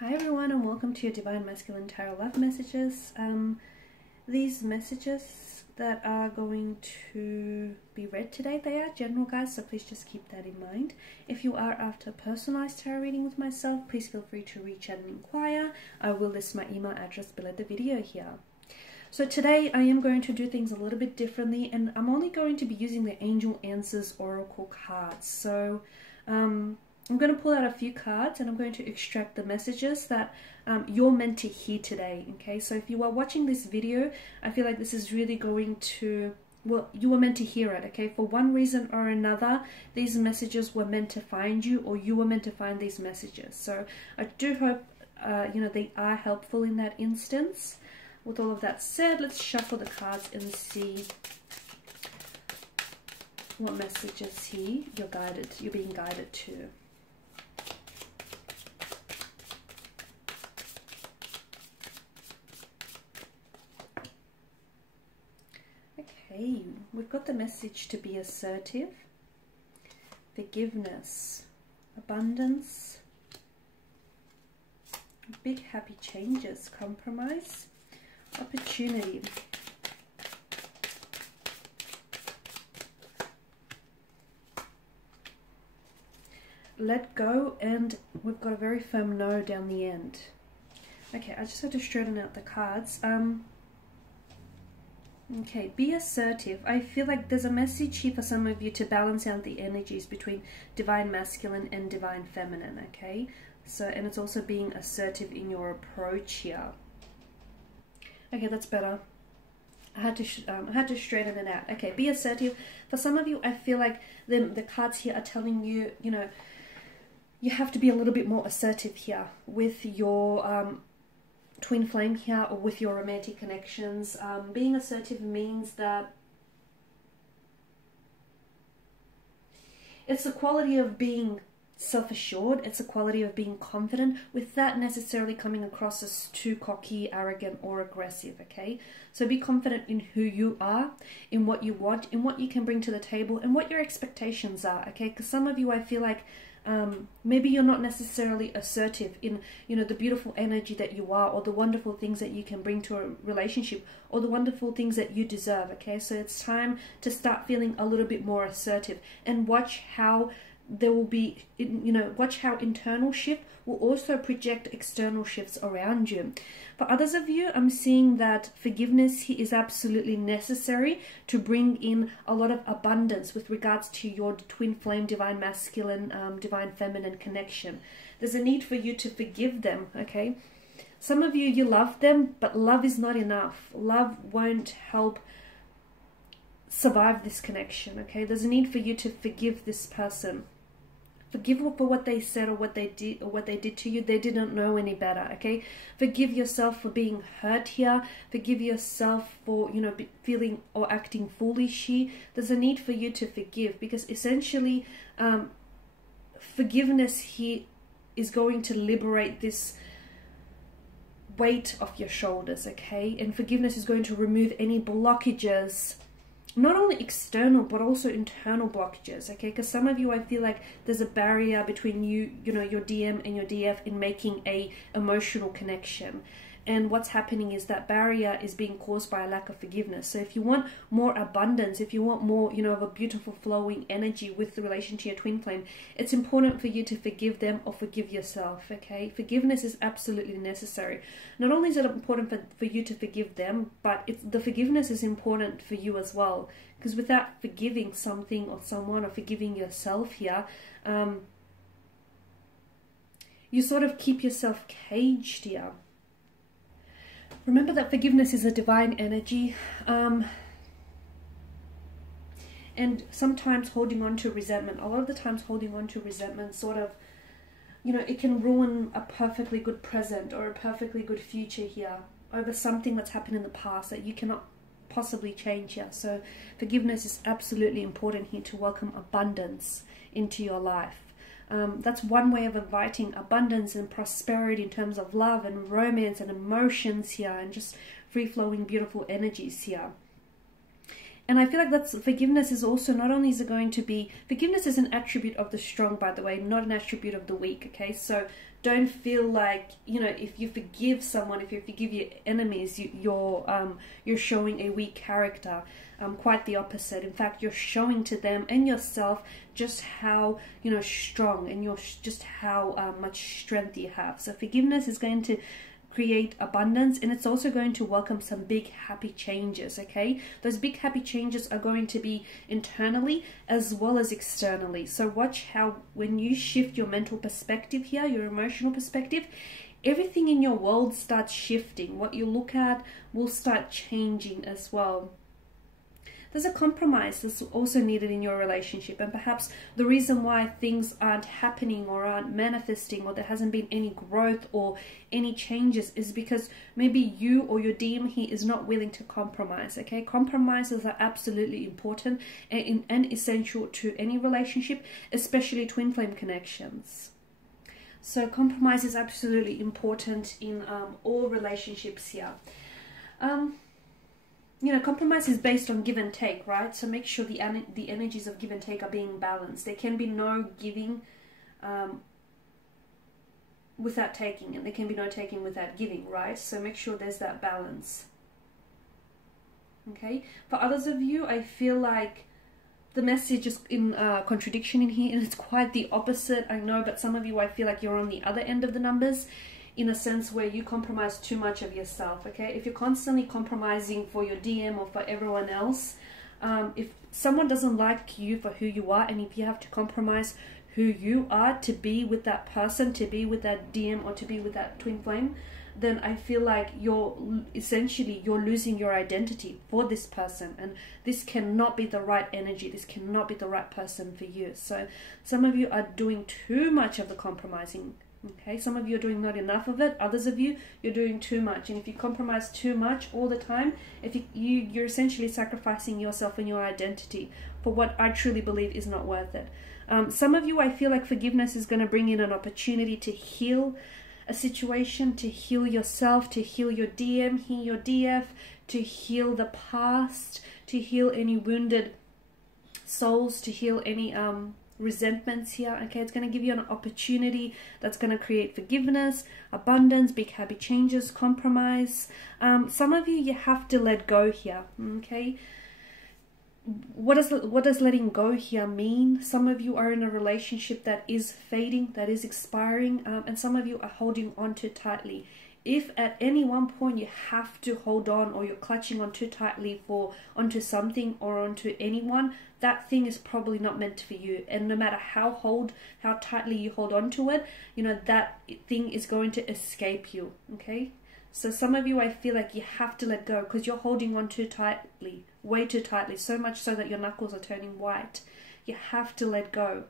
Hi everyone, and welcome to your Divine Masculine Tarot Love Messages. These messages that are going to be read today, they are general, guys, so please just keep that in mind. If you are after a personalized tarot reading with myself, please feel free to reach out and inquire. I will list my email address below the video here. So today I am going to do things a little bit differently, and I'm only going to be using the Angel Answers Oracle cards. So I'm going to pull out a few cards and I'm going to extract the messages that you're meant to hear today, okay? So if you are watching this video, I feel like this is really going to, well, you were meant to hear it, okay? For one reason or another, these messages were meant to find you, or you were meant to find these messages. So I do hope, you know, they are helpful in that instance. With all of that said, let's shuffle the cards and see what messages here you're being guided to. Okay, we've got the message to be assertive, forgiveness, abundance, big happy changes, compromise, opportunity. Let go, and we've got a very firm no down the end. Okay, I just had to straighten out the cards. Okay, be assertive. I feel like there's a message here for some of you to balance out the energies between divine masculine and divine feminine, okay? So, and it's also being assertive in your approach here. Okay, that's better. I had to straighten it out. Okay, be assertive. For some of you, I feel like the cards here are telling you, you know, you have to be a little bit more assertive here with your twin flame here, or with your romantic connections. Being assertive means that it's a quality of being self-assured, it's a quality of being confident, without necessarily coming across as too cocky, arrogant, or aggressive, okay? So be confident in who you are, in what you want, in what you can bring to the table, and what your expectations are, okay? Because some of you, I feel like, maybe you're not necessarily assertive in, you know, the beautiful energy that you are, or the wonderful things that you can bring to a relationship, or the wonderful things that you deserve, okay? So it's time to start feeling a little bit more assertive, and watch how there will be, you know, watch how internal shift will also project external shifts around you. For others of you, I'm seeing that forgiveness here is absolutely necessary to bring in a lot of abundance with regards to your twin flame, divine masculine, divine feminine connection. There's a need for you to forgive them, okay? Some of you love them, but love is not enough. Love won't help survive this connection, okay? There's a need for you to forgive this person. Forgive for what they said, or what they did to you. They didn't know any better, okay? Forgive yourself for being hurt here. Forgive yourself for, you know, feeling or acting foolish here. There's a need for you to forgive, because essentially forgiveness here is going to liberate this weight off your shoulders, okay? And forgiveness is going to remove any blockages, not only external but also internal blockages, okay? Because some of you, I feel like there's a barrier between you know, your DM and your DF in making a emotional connection. And what's happening is that barrier is being caused by a lack of forgiveness. So if you want more abundance, if you want more, you know, of a beautiful flowing energy with the relation to your twin flame, it's important for you to forgive them or forgive yourself, okay? Forgiveness is absolutely necessary. Not only is it important for you to forgive them, but the forgiveness is important for you as well. Because without forgiving something or someone, or forgiving yourself here, you sort of keep yourself caged here. Remember that forgiveness is a divine energy, and sometimes holding on to resentment, a lot of the times holding on to resentment sort of, you know, it can ruin a perfectly good present or a perfectly good future here over something that's happened in the past that you cannot possibly change here. So forgiveness is absolutely important here to welcome abundance into your life. That's one way of inviting abundance and prosperity in terms of love and romance and emotions here, and just free-flowing beautiful energies here. And I feel like that's forgiveness is also not only is it going to be, forgiveness is an attribute of the strong, by the way, not an attribute of the weak, okay? So don't feel like, you know, if you forgive someone, if you forgive your enemies, you're showing a weak character. Quite the opposite. In fact, you're showing to them and yourself just how, you know, strong and just how much strength you have. So forgiveness is going to create abundance, and it's also going to welcome some big happy changes, okay? Those big happy changes are going to be internally as well as externally. So watch how when you shift your mental perspective here, your emotional perspective, everything in your world starts shifting. What you look at will start changing as well. There's a compromise that's also needed in your relationship, and perhaps the reason why things aren't happening or aren't manifesting, or there hasn't been any growth or any changes, is because maybe you or your DM here is not willing to compromise, okay? Compromises are absolutely important and essential to any relationship, especially twin flame connections. So compromise is absolutely important in all relationships here. You know, compromise is based on give and take, right? So make sure the energies of give and take are being balanced. There can be no giving without taking, and there can be no taking without giving, right? So make sure there's that balance. Okay? For others of you, I feel like the message is in contradiction in here, and it's quite the opposite, I know, but some of you, I feel like you're on the other end of the numbers, in a sense where you compromise too much of yourself, okay? If you're constantly compromising for your DM or for everyone else, if someone doesn't like you for who you are, and if you have to compromise who you are to be with that person, to be with that DM, or to be with that twin flame, then I feel like you're losing your identity for this person, and this cannot be the right energy. This cannot be the right person for you. So some of you are doing too much of the compromising. Okay, some of you are doing not enough of it. Others of you, you're doing too much. And if you compromise too much all the time, if you're essentially sacrificing yourself and your identity for what I truly believe is not worth it. Some of you, I feel like forgiveness is going to bring in an opportunity to heal a situation, to heal yourself, to heal your DM, heal your DF, to heal the past, to heal any wounded souls, to heal any resentments here. Okay, it's going to give you an opportunity that's going to create forgiveness, abundance, big happy changes, compromise. Some of you have to let go here. Okay, what does letting go here mean? Some of you are in a relationship that is fading, that is expiring, and some of you are holding on too tightly. If at any one point you have to hold on, or you're clutching on too tightly onto something or onto anyone, that thing is probably not meant for you. And no matter how tightly you hold on to it, you know, that thing is going to escape you, okay? So some of you, I feel like you have to let go because you're holding on too tightly, way too tightly, so much so that your knuckles are turning white. You have to let go.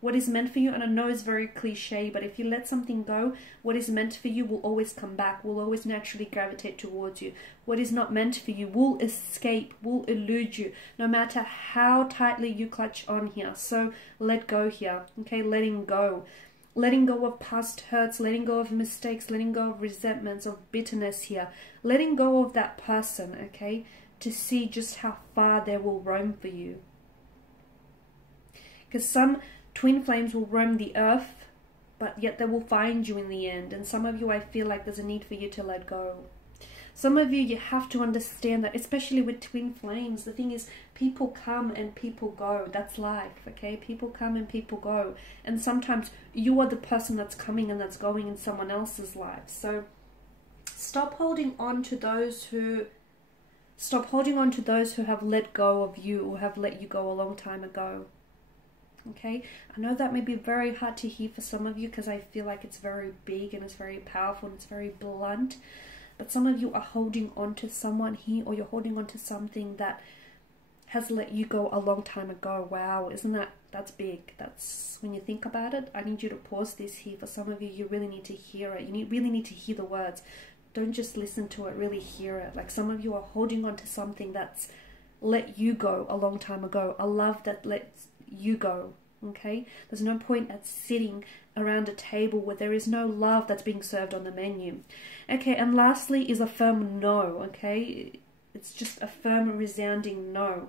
What is meant for you, and I know it's very cliche, but if you let something go, what is meant for you will always come back, will always naturally gravitate towards you. What is not meant for you will escape, will elude you, no matter how tightly you clutch on here. So let go here, okay? Letting go. Letting go of past hurts, letting go of mistakes, letting go of resentments, of bitterness here. Letting go of that person, okay? To see just how far they will roam for you. Because some twin flames will roam the earth, but yet they will find you in the end. And some of you, I feel like there's a need for you to let go. Some of you, you have to understand that, especially with twin flames, the thing is, people come and people go. That's life, okay? People come and people go. And sometimes you are the person that's coming and that's going in someone else's life. So stop holding on to those who have let go of you, or have let you go a long time ago. Okay, I know that may be very hard to hear for some of you, because I feel like it's very big and it's very powerful and it's very blunt. But some of you are holding on to someone here, or you're holding on to something that has let you go a long time ago. Wow, that's big. That's, when you think about it, I need you to pause this here. For some of you, you really need to hear it. You really need to hear the words. Don't just listen to it, really hear it. Like, some of you are holding on to something that's let you go a long time ago. A love that lets you go. Okay, there's no point at sitting around a table where there is no love that's being served on the menu. Okay, and lastly is a firm no. Okay, it's just a firm, resounding no.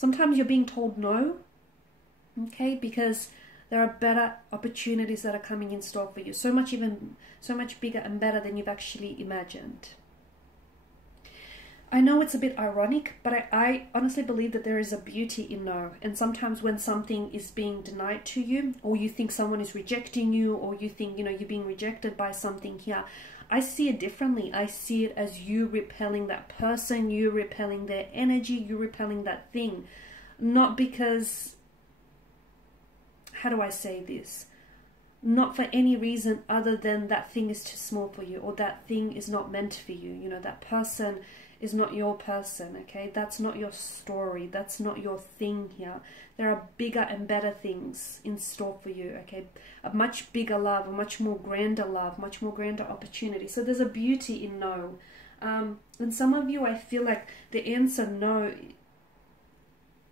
Sometimes you're being told no, okay, because there are better opportunities that are coming in store for you. So much bigger and better than you've actually imagined. I know it's a bit ironic, but I honestly believe that there is a beauty in no. And sometimes when something is being denied to you, or you think someone is rejecting you, or you think, you know, you're being rejected by something here, I see it differently. I see it as you repelling that person, you repelling their energy, you repelling that thing. Not because, how do I say this? Not for any reason other than that thing is too small for you, or that thing is not meant for you. You know, that person is not your person, okay? That's not your story. That's not your thing here. There are bigger and better things in store for you, okay? A much bigger love, a much more grander love, much more grander opportunity. So there's a beauty in no. And some of you, I feel like the answer no,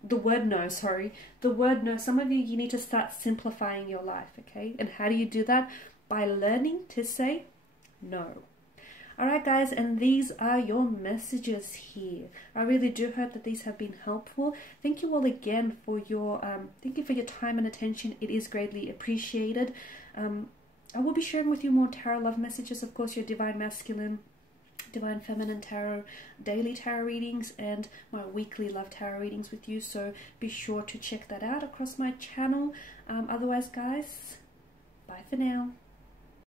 the word no, some of you need to start simplifying your life, okay? And how do you do that? By learning to say no. Alright guys, and these are your messages here. I really do hope that these have been helpful. Thank you all again for your time and attention. It is greatly appreciated. I will be sharing with you more tarot love messages, of course, your divine masculine, divine feminine tarot, daily tarot readings, and my weekly love tarot readings with you. So be sure to check that out across my channel. Otherwise guys, bye for now.